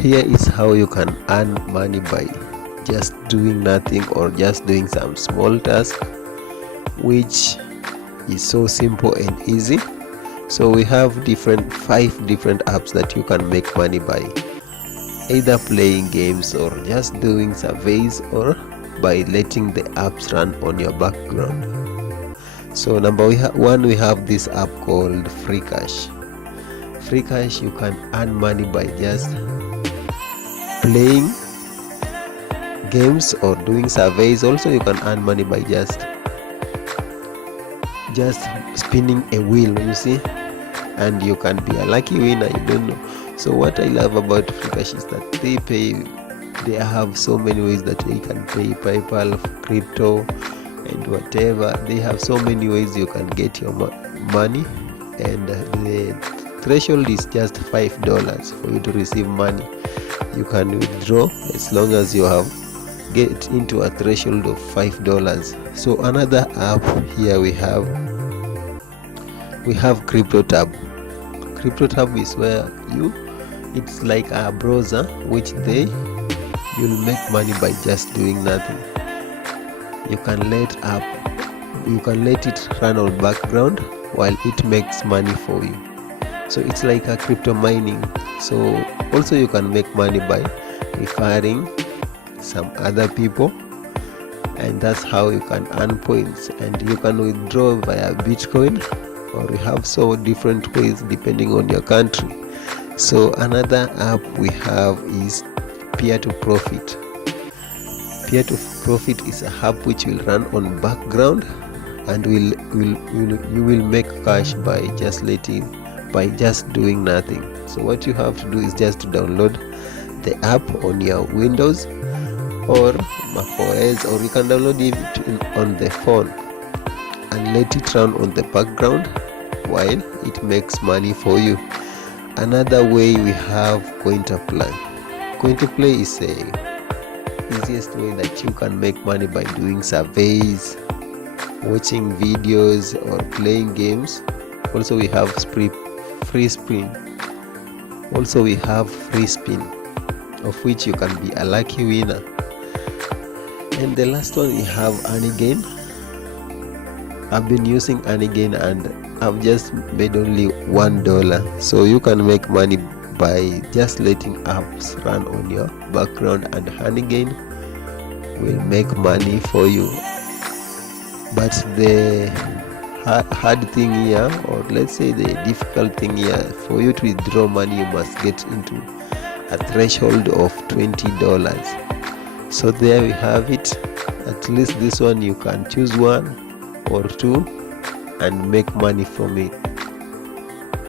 Here is how you can earn money by just doing nothing or just doing some small task, which is so simple and easy. So we have 5 different apps that you can make money by, either playing games or just doing surveys, or by letting the apps run on your background. So number 1, we have this app called Freecash. Freecash, you can earn money by just playing games or doing surveys. Also, you can earn money by just spinning a wheel, you see, and you can be a lucky winner, you don't know. So what I love about Freecash is that they have so many ways that you can pay: PayPal, crypto, and whatever. They have so many ways you can get your money, and the threshold is just $5 for you to receive money. You can withdraw as long as you have get into a threshold of $5. So another app here we have CryptoTab. CryptoTab is where it's like a browser which you'll make money by just doing nothing. You can let it run on background while it makes money for you. So it's like a crypto mining. So also you can make money by referring some other people, and that's how you can earn points, and you can withdraw via Bitcoin, or we have so different ways depending on your country. So another app we have is Peer2Profit. Peer2Profit is a app which will run on background, and you will make cash by just doing nothing. So what you have to do is just to download the app on your Windows or macOS, or you can download it on the phone and let it run on the background while it makes money for you. Another way we have Coin2Play. Coin2Play is the easiest way that you can make money by doing surveys, watching videos, or playing games. Also we have free spin, of which you can be a lucky winner. And the last one, we have Anygain. I've been using Anygain and I've just made only $1. So you can make money by just letting apps run on your background, and Anygain will make money for you. But the hard thing here, or let's say the difficult thing here, for you to withdraw money, you must get into a threshold of $20. So there we have it. At least this one you can choose 1 or 2 and make money from it.